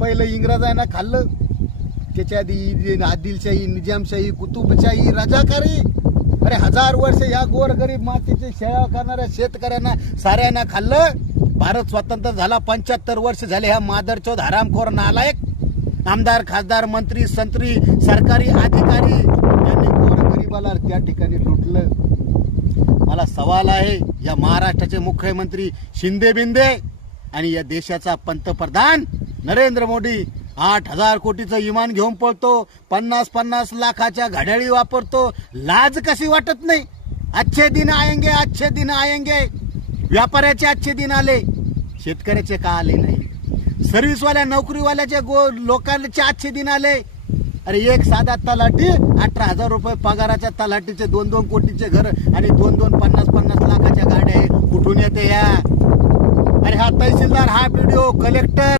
पहिलं इंग्रजांना खाल्लं, त्याच्या आधी आदिलशाही, निजामशाही, कुतुबशाही, रजाकारी. अरे 1000 वर्ष या गोरगरीब मातीची सेवा करणाऱ्या शेतकऱ्यांना साऱ्यांना खाल्लं. भारत स्वतंत्र झाला, 75 वर्ष झाले. ह्या मादरचोद हरामखोर नालायक आमदार, खासदार, मंत्री, संत्री, सरकारी अधिकारी यांनी गोरगरिबाला त्या ठिकाणी लुटलं. मला सवाल आहे, या महाराष्ट्राचे मुख्यमंत्री शिंदे बिंदे आणि या देशाचा पंतप्रधान नरेंद्र मोदी 8000 कोटीचं इमान घेऊन पळतो, 50-50 लाखाच्या घड्याळी वापरतो. लाज कशी वाटत नाही? अच्छे दिन आएंगे, अच्छे दिन आएंगे. व्यापाऱ्याचे अच्छे दिन आले, शेतकऱ्याचे का आले नाही? सर्व्हिसवाल्या, नोकरीवाल्याच्या लोकांचे अच्छे दिन आले. अरे एक साधा तलाठी 18,000 रुपये पगाराच्या तलाठीचे 2-2 कोटीचे घर आणि 2-2 50-50 लाखाच्या गाड्या कुठून येते या? अरे हा तहसीलदार, हा BDO, कलेक्टर